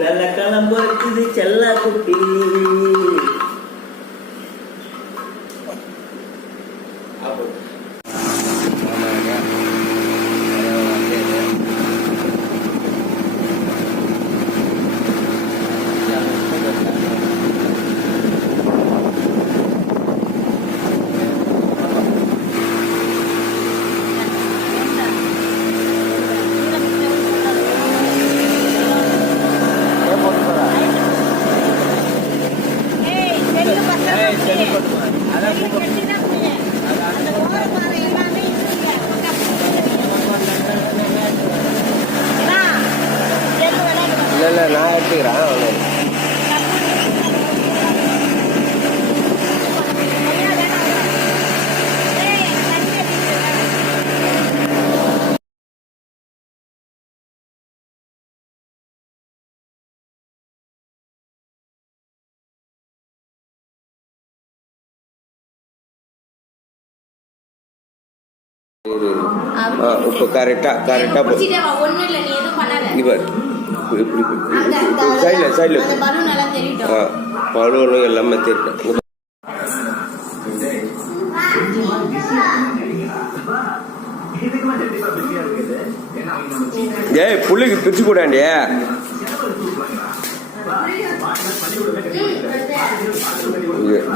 நல்ல காலம் பிறக்குது செல்லா குட்டி. இல்லை நான் எடுத்துக்கிறேன். இப்போ கரெக்டாக இவர் இப்படி சைடில் பலூனு எல்லாமே தெரியும். ஏய் புள்ளிக்கு பிரிச்சு கூடாண்டி.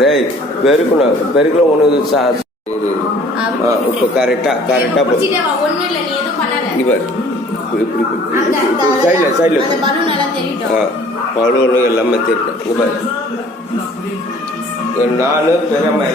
டேய் பெருக்கணும் ஒன்று இப்போ கரெக்டாக இவர் இப்படி சைடில் பலூனு எல்லாமே தெரியும். நான் பெரியம்மா